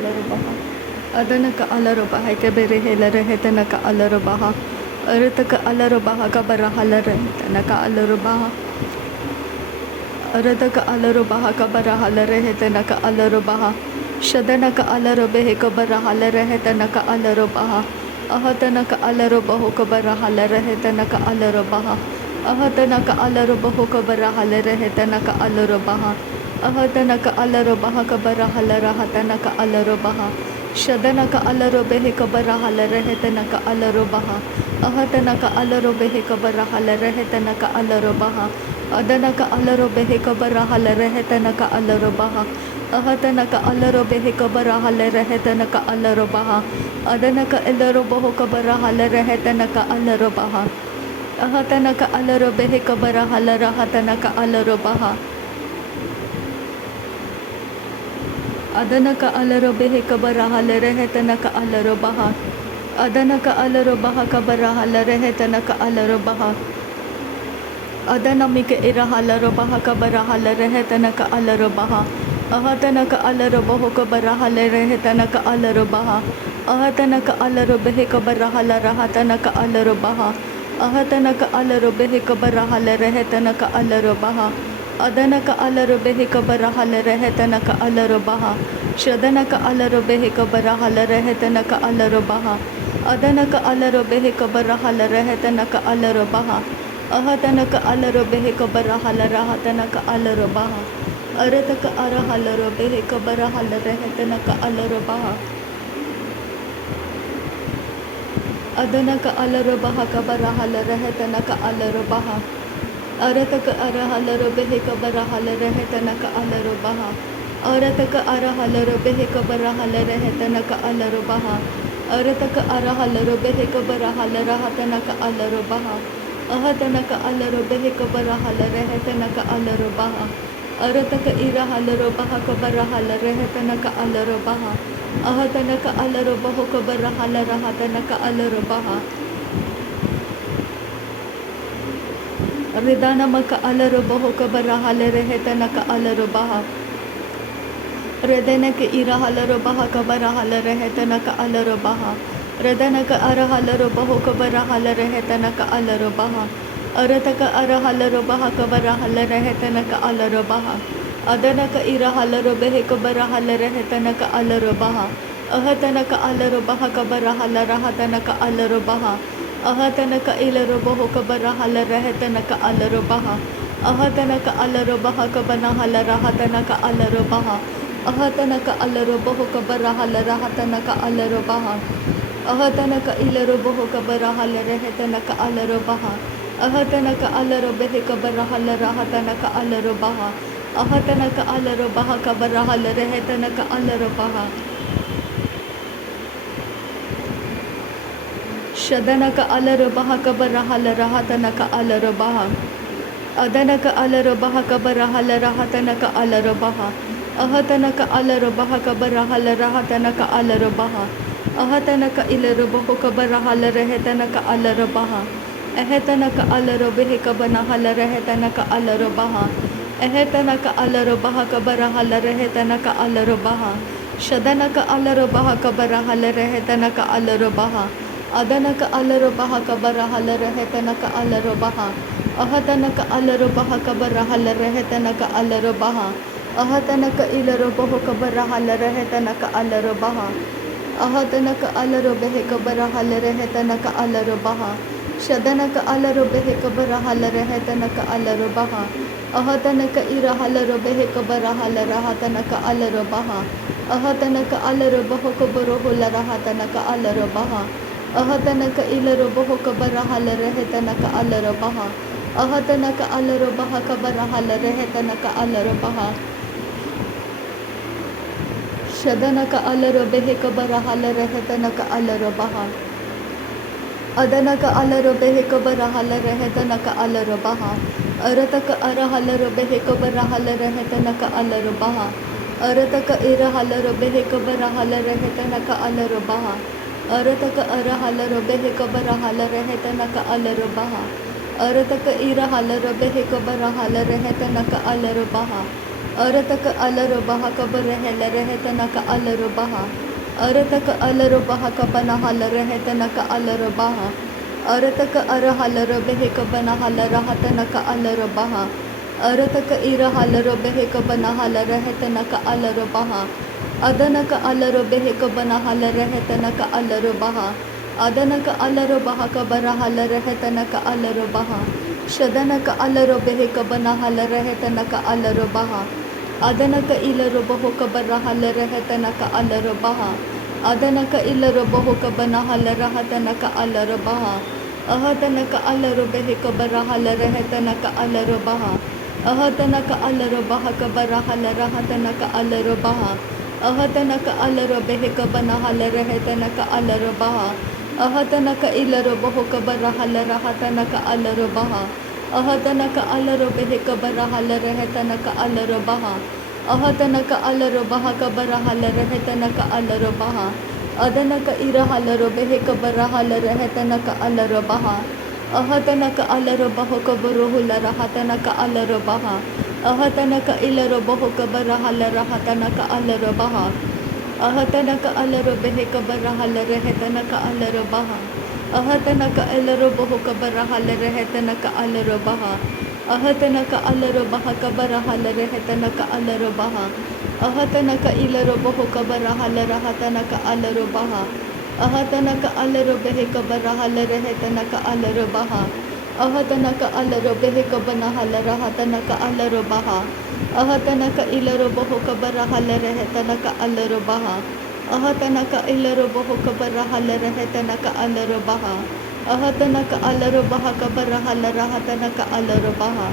Alarubaha, Adanaka Alarubaha, Kabere Helare, Tanaka Alarubaha, Aritaka Alarubaha, Kabarahalare, Tanaka Alarubaha, Aradaka Alarubaha, Kabarahalare, Tanaka Alarubaha, Shadanaka Alarubehe, Kabarahalare, Tanaka Alarubaha, Ahatanaka Alarubaho, Kabarahalare, Tanaka Alarubaha, Ahatanaka Alarubaho, Kabarahalare, Tanaka Alarubaha, Ahatanaka Alarubaha, Kabarahalara, Hatanaka Alarubaha, Shadanaka Alarubehe, Kabarahalare, Tanaka Alarubaha, Ahatanaka Alarubehe, Kabarahalare, Tanaka Alarubaha, Adanaka Alarubehe, Kabarahalare, Tanaka Alarubaha, Ahatanaka Alarubehe, Kabarahalare, Tanaka Alarubaha, Adanaka Alarubaho, Kabarahalare, Tanaka Alarubaha, Ahatanaka Alarubehe, Kabarahalara, Hatanaka Alarubaha, Adanaka Alarubehe, Kabarahalare, Tanaka Alarubaha, Adanaka Alarubaha, Kabarahalare, Tanaka Alarubaha, Adanamika Irahalarubaha, Kabarahalare, Tanaka Alarubaha, Ahatanaka Alarubaho, Kabarahalare, Tanaka Alarubaha, Ahatanaka Alarubehe, Kabarahalara, Hatanaka Alarubaha, Ahatanaka Alarubehe, Kabarahalare, Tanaka Alarubaha, Adanaka Alarubehe, Kabarahalare, Tanaka Alarubaha, Shadanaka Alarubehe, Kabarahalare, Tanaka Alarubaha, Adanaka Alarubehe, Kabarahalare, Tanaka Alarubaha, Ahatanaka Alarubehe, Kabarahalara, Hatanaka Alarubaha, Arataka Arahalarubehe, Kabarahalare, Tanaka Alarubaha, Adanaka Alarubaha, Kabarahalare, Tanaka Alarubaha, Arataka Arahalarubehe, Kabarahalare, Tanaka Alarubaha, Arataka Arahalarubehe, Kabarahalare, Tanaka Alarubaha, Arataka Arahalarubehe, Kabarahalara, Hatanaka Alarubaha, Ahatanaka Alarubehe, Kabarahalare, Tanaka Alarubaha, Arataka Irahalarubaha, Kabarahalare, Tanaka Alarubaha, Ahatanaka Alarubaho, Kabarahalara, Hatanaka Alarubaha, Ridana Maka Alarubaho, Kabarahalare, Tanaka Alarubaha, Redanaka Irahalarubaha, Kabarahalare, Tanaka Alarubaha, Redanaka Arahalarubaho, Kabarahalare, Tanaka Alarubaha, Arataka Arahalarubaha, Kabarahalare, Tanaka Alarubaha, Adanaka Irahalarubehe, Kabarahalare, Tanaka Alarubaha, Ahatanaka Alarubaha, Kabarahalara, Hatanaka Alarubaha, Ahatanaka Ilarubaho, Kabarahalara, Tanaka Alarubaha, Ahatanaka Alarubaha, Kabanahalara, Hatanaka Alarubaha, Ahatanaka Alarubaho, Kabarahalara, Hatanaka Alarubaha, Ahatanaka Ilarubaho, Kabarahalara, Tanaka Alarubaha, Ahatanaka Alarubehe, Kabarahalara, Hatanaka Alarubaha, Ahatanaka Alarubaha, Kabarahalara, Tanaka Alarubaha, Shadanaka Alarubaha, Kabarahalara, Hatanaka Alarubaha, Adanaka Alarubaha, Kabarahalara, Hatanaka Alarubaha, Ahatanaka Alarubaha, Kabarahalara, Hatanaka Alarubaha, Ahatanaka Ilarubaho, Kabarahalara, Tanaka Alarubaha, Ahatanaka Alarubehe, Kabanahalara, Tanaka Alarubaha, Ahatanaka Alarubaha, Kabarahalara, Tanaka Alarubaha, Shadanaka Alarubaha, Kabarahalara, Tanaka Alarubaha, Adanaka Alarubaha, Kabarahalara, Tanaka Alarubaha, Ahatanaka Alarubaha, Kabarahalara, Tanaka Alarubaha, Ahatanaka Ilarubaho, Kabarahalara, Tanaka Alarubaha, Ahatanaka Alarubehe, Kabarahalara, Tanaka Alarubaha, Shadanaka Alarubehe, Kabarahalara, Tanaka Alarubaha, Ahatanaka Irahalarubehe, Kabarahalara, Hatanaka Alarubaha, Ahatanaka Alarubaho, Kabarohulara, Hatanaka Alarubaha, Ahatanaka Ilarubaho, Kabarahalara, Tanaka Alarubaha, Ahatanaka Alarubaha, Kabarahalara, Tanaka Alarubaha, Shadanaka Alarubehe, Kabarahalara, Tanaka Alarubaha, Adanaka Alarubehe, Kabarahalara, Tanaka Alarubaha, Arataka Arahalarubehe, Kabarahalara, Tanaka Alarubaha, Arataka Irahalarubehe, Kabarahalara, Tanaka Alarubaha, Arataka Arahalarubehe, Kabarahalara, Tanaka Alarubaha, Arataka Irahalarubehe, Kabarahalara, Tanaka Alarubaha, अरतक अलर बह cover hello रहत नक अलर बहा अरतक अलर बह Cubbon हल रहत नक अलर बहा अरतक अर huller बेह कबन हल रहत नक अलर बहा अरतक इर हलर बेह कबन हल रहत नक अलर बहा अदनक अलर बेह कबन हल रहत नक अलर बहा अदनक अलर बह कबर हल रहत नक अलर बहा शदनक अलर बेह कबन हल रहत नक अलर बहा अदनक इलर बहु कबर हल रहत नक अलर बहा अदनक इलर बहु कबन हल रहत नक अलर बहा अहदनक अलर बेह कबर हल रहत नक अलर बहा अहदनक अलर बह कबर हल रहत नक अलर बहा अहदनक अलर बेह कबन हल रहत नक अलर बहा अहदनक इलर बहु कबर हल रहत नक अलर बहा अहदनक अलर बेह कबर हल रहत नक अलर बहा अहदनक अलर बह कबर हल रहत नक अलर बहा अदनक इर हलर बेह कबर हल रहत नक अलर बहा अहदनक अलर बहु कबर हुल रहत नक अलर बहा अहदनक इलर बहु कबर हल रहत नक अलर बहा अहदनक अलर बेह कबर हल रहत नक अलर बहा अहदनक अलर बहु कबर हल रहत नक अलर बहा अहदनक अलर बह कबर हल रहत नक अलर बहा अहदनक इलर बहु कबर हल रहत नक अलर बहा अहदनक अलर बेह कबर हल रहत नक अलर बहा अहदनक अलर बेह कबन हल रहत नक अलर बहा अहदनक इलर बहु कबर हल रहत नक अलर बहा अहदनक इलर बहु कबर हल रहत नक अलर बहा अहदनक अलर बह कबर हल रहत नक अलर बहा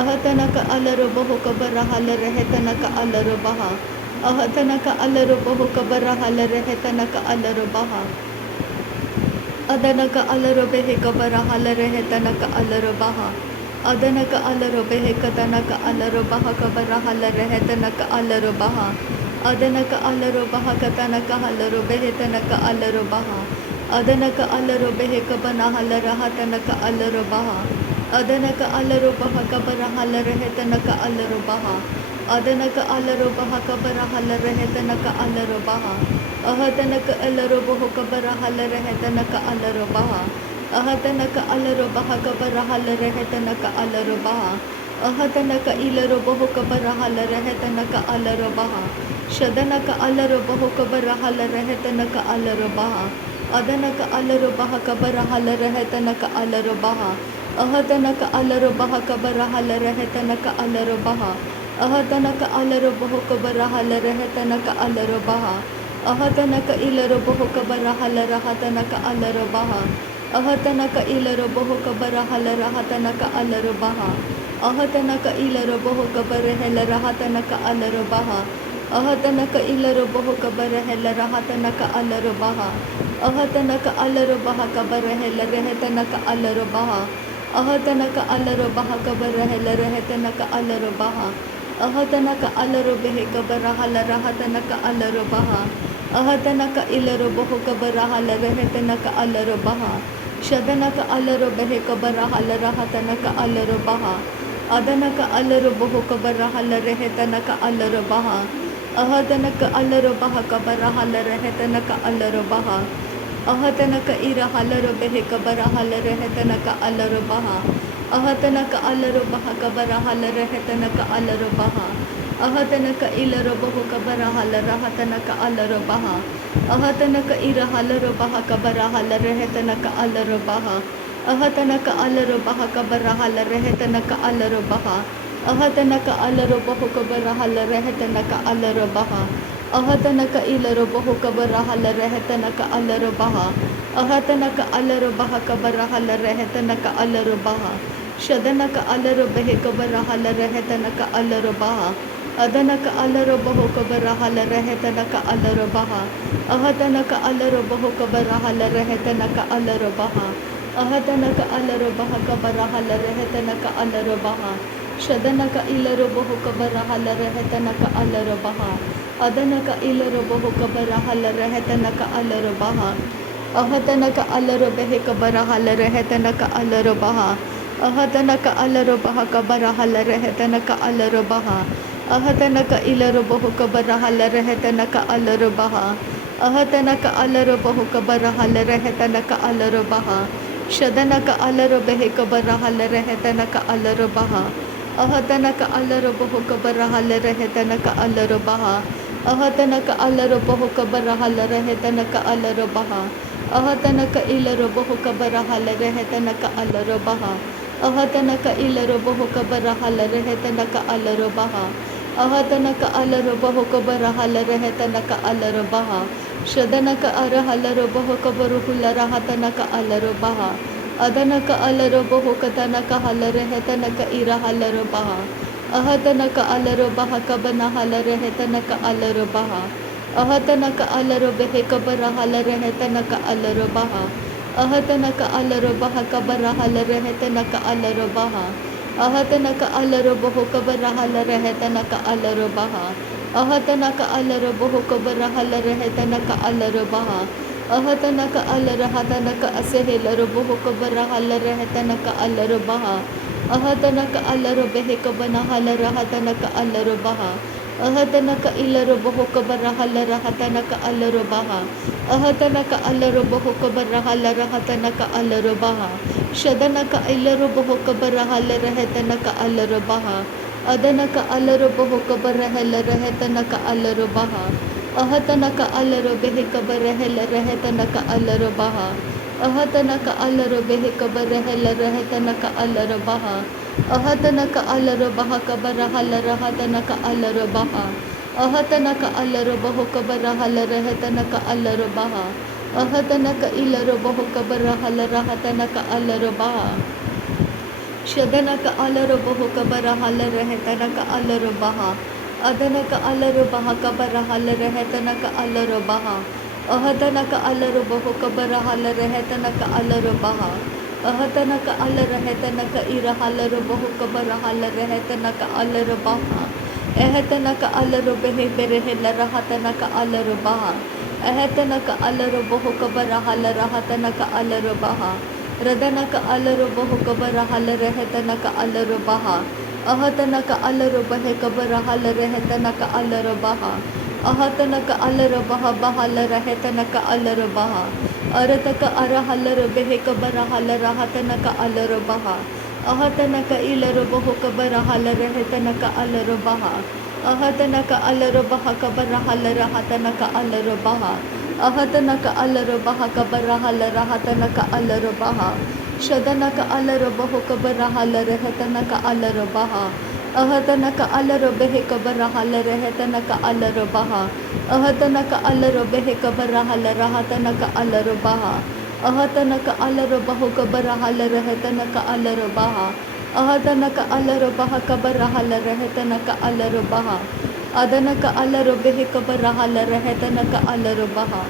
अहदनक अलर बहु कबर हल रहत नक अलर बहा अहदनक अलर बहु कबर हल रहत नक अलर बहा अदनक अलर बेह कबर हल रहत नक अलर बहा अदनक अलर बेह कदनक अलर बह कबर हल रहत नक अलर बहा अदनक अलर बह कदनक हलर बेह तनक अलर बहा अदनक अलर बेह कबन हल रहत नक अलर बहा अदनक अलर बह कबर हल रहत नक अलर बहा अदनक अलर बह कबर हल रहत नक अलर बहा अहदनक अलर बहु कबर हल रहत नक अलर बहा अहदनक अलर बह कबर हल रहत नक अलर बहा अहदनक इलर बहु कबर हल रहत नक अलर बहा शदनक अलर बहु कबर हल रहत नक अलर बहा अदनक अलर बह कबर हल रहत नक अलर बहा अहदनक अलर बह कबर हल रहत नक अलर बहा अहदनक अलर बहु कबर हल रहत नक अलर बहा अहदनक इलर बहु कबर हल रहत नक अलर बहा अहदनक इलर बहु कबर हल रहत नक अलर बहा अहदनक इलर बहु कबर हल रहत नक अलर बहा अहदनक इलर बहु कबर हल रहत नक अलर बहा अहदनक अलर बह कबर हल रहत नक अलर बहा अहदनक अलर बह कबर हल रहत नक अलर बहा अहदनक अलर बेह कबर हल रहत नक अलर बहा अहदनक इलर बहु कबर हल रहत नक अलर बहा शदनक अलर बेह कबर हल रहत नक अलर बहा अदनक अलर बहु कबर हल रहत नक अलर बहा अहदनक अलर बह कबर हल रहत नक अलर बहा अहदनक इर हलर बेह कबर हल रहत नक अलर बहा अहदनक अलर बह कबर हल रहत नक अलर बहा अहदनक इलर बहु कबर हल रहत नक अलर बहा अहदनक इर हलर बह कबर हल रहत नक अलर बहा अहदनक अलर बह कबर हल रहत नक अलर बहा अहदनक अलर बहु कबर हल रहत नक अलर बहा अहदनक इलर बहु कबर हल रहत नक अलर बहा अहदनक अलर बह कबर हल रहत नक अलर बहा शदनक अलर बेह कबर हल रहत नक अलर बहा अदनक अलर बहु कबर हल रहत नक अलर बहा अहदनक अलर बहु कबर हल रहत नक अलर बहा अहदनक अलर बह कबर हल रहत नक अलर बहा शदनक इलर बहु कबर हल रहत नक अलर बहा अदनक इलर बहु कबर हल रहत नक अलर बहा अहदनक अलर बेह कबर हल रहत नक अलर बहा अहदनक अलर बह कबर हल रहत नक अलर बहा अहतनक इलर बहुक बरहल रहतनक अलर बहा अहतनक अलर बहुक बरहल रहतनक अलर बहा शदनक अलर बेहक बरहल रहतनक अलर बहा अहतनक अलर बहुक बरहल रहतनक अलर बहा अहतनक अलर बहुक बरहल रहतनक अलर बहा अहतनक इलर बहुक बरहल रहतनक अलर बहा अहतनक इलर बहुक बरहल रहतनक अलर बहा अहतनक अलर बहुक बरहल रहतनक अलर बहा शदनक अरहलर बहुक बरुहुल रहतनक अलर बहा अदनक अलर बहुक तनक हल रहतनक इरहलर बहा अहतनक अलर बहक बनहल रहतनक अलर बहा अहतनक अलर बेहक बरहल रहतनक अलर बहा अहतनक अलर बहक बरहल रहतनक अलर बहा अहतनक अलर बहुक बरहल रहतनक अलर बहा अहतनक अलर बहुक बरहल रहतनक अलर बहा अहतनक अलर हतनक असहेलर बहुक बरहल रहतनक अलर बहा अहतनक अलर बेहक बनहल रहतनक अलर बहा अहतनक इलर बहुक बरहल रहतनक अलर बहा अहतनक अलर बहुक बरहल रहतनक अलर बहा शदनक इलर बहुक बरहल रहतनक अलर बहा अदनक अलर बहुक बरहल रहतनक अलर बहा अहतनक अलर बेहक बरहल रहतनक अलर बहा अहतनक अलर बेहक बरहल रहतनक अलर बहा अहतनक अलर बहक बरहल रहतनक अलर बहा अहतनक अलर बहुक बरहल रहतनक अलर बहा अहतनक इलर बहुक बरहल रहतनक अलर बहा शदनक अलर बहुक बरहल रहतनक अलर बहा अदनक अलर बहक बरहल रहतनक अलर बहा अहतनक अलर बहुक बरहल रहतनक अलर बहा अहतनक अलर रहतनक इरहलर बहुक बरहल रहतनक अलर बहा अहतनक अलर बेह बेरहल रहतनक अलर बहा अहतनक अलर बहुक बरहल रहतनक अलर बहा रदनक अलर बहुक बरहल रहतनक अलर बहा अहतनक अलर बहक बरहल रहतनक अलर बहा अहतनक अलर बह बहल रहतनक अलर बहा अरतक अरहलर बेहक बरहल रहतनक अलर बहा अहतनक इलर बहुक बरहल रहतनक अलर बहा अहतनक अलर बहक बरहल रहतनक अलर बहा अहतनक अलर बहक बरहल रहतनक अलर बहा शदनक अलर बहुक बरहल रहतनक अलर बहा अहतनक अलर बेहक बरहल रहतनक अलर बहा अहतनक अलर बेहक बरहल रहतनक अलर बहा अहतनक अलर बहुक बरहल रहतनक अलर बहा अहतनक अलर बहक बरहल रहतनक अलर बहा अदनक अलर बेहक बरहल रहतनक अलर बहा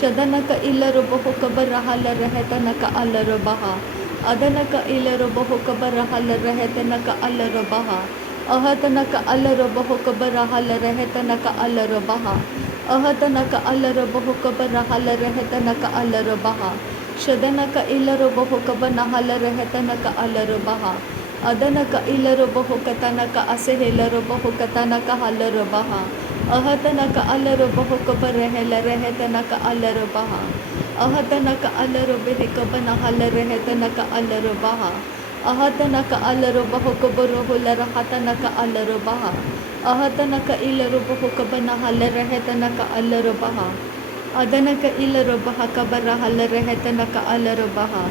शदनक इलर बहुक बरहल रहतनक अलर बहा अदनक इलर बहुक बरहल रहतनक अलर बहा अहतनक अलर बहुक बरहल रहतनक अलर बहा अहतनक अलर बहुक बरहल रहतनक अलर बहा शदनक इलर बहुक बनहल रहतनक अलर बहा अदनक इलर बहुक तनक असहेलर बहुक तनक हलर बहा अहतनक अलर बहुक बरहल रहतनक अलर बहा अहतनक अलर बेहक बनहल रहतनक अलर बहा अहतनक अलर बहुक बरुहुल रहतनक अलर बहा अहतनक इलर बहुक बनहल रहतनक अलर बहा अदनक इलर बहक बरहल रहतनक अलर बहा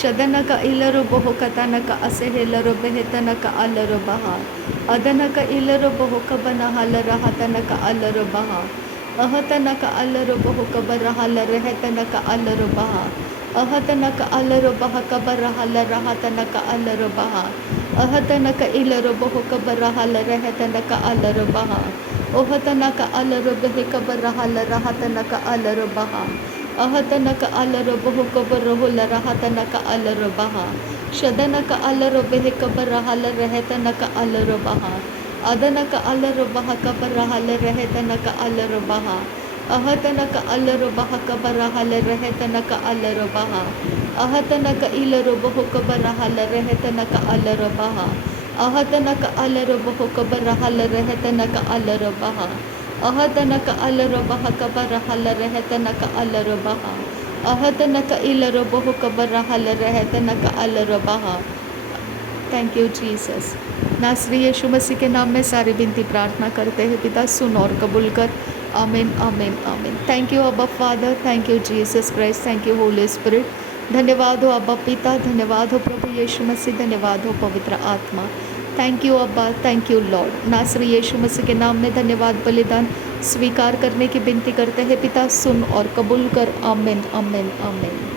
शदनक इलर बहुक तनक असहेलर बेहतनक अलर बहा अदनक इलर बहुक बनहल रहतनक अलर बहा अहतनक अलर बहुक बरहल रहतनक अलर बहा अहतनक अलर बहक बरहल रहतनक अलर बहा अहतनक इलर बहुक बरहल रहतनक अलर बहा ओहतनक अलर बेहक बरहल रहतनक अलर बहा अहतनक अलर बहुक बरहुल रहतनक अलर बहा शदनक अलर बेहक बरहल रहतनक अलर बहा अदनक अलर बहक बरहल रहतनक अलर बहा अहतनक अलर बहक बरहल रहतनक अलर बहा अहतनक इलर बहुक बरहल रहतनक अलर बहा ahadana ka alaro boho kabarahala rehetana ka alaro baha ahadana ka alaro baha kabarahala rehetana ka alaro baha ahadana ka ilaro boho kabarahala rehetana ka alaro baha. Thank you Jesus. नासरी यीशु मसीह के नाम में सारी विनती प्रार्थना करते हैं पिता, सुन और कबूल कर। आमीन आमीन आमीन। थैंक यू अब्बा father, thank you Jesus Christ, thank you Holi spirit. धन्यवाद हो अब्बा पिता, धन्यवाद हो प्रभु यीशु मसीह, धन्यवाद हो पवित्र आत्मा। थैंक यू अब्बा, थैंक यू लॉर्ड। नासरी यीशु मसीह के नाम में धन्यवाद बलिदान स्वीकार करने की विनती करते हैं पिता, सुन और कबूल कर। आमीन आमीन आमीन।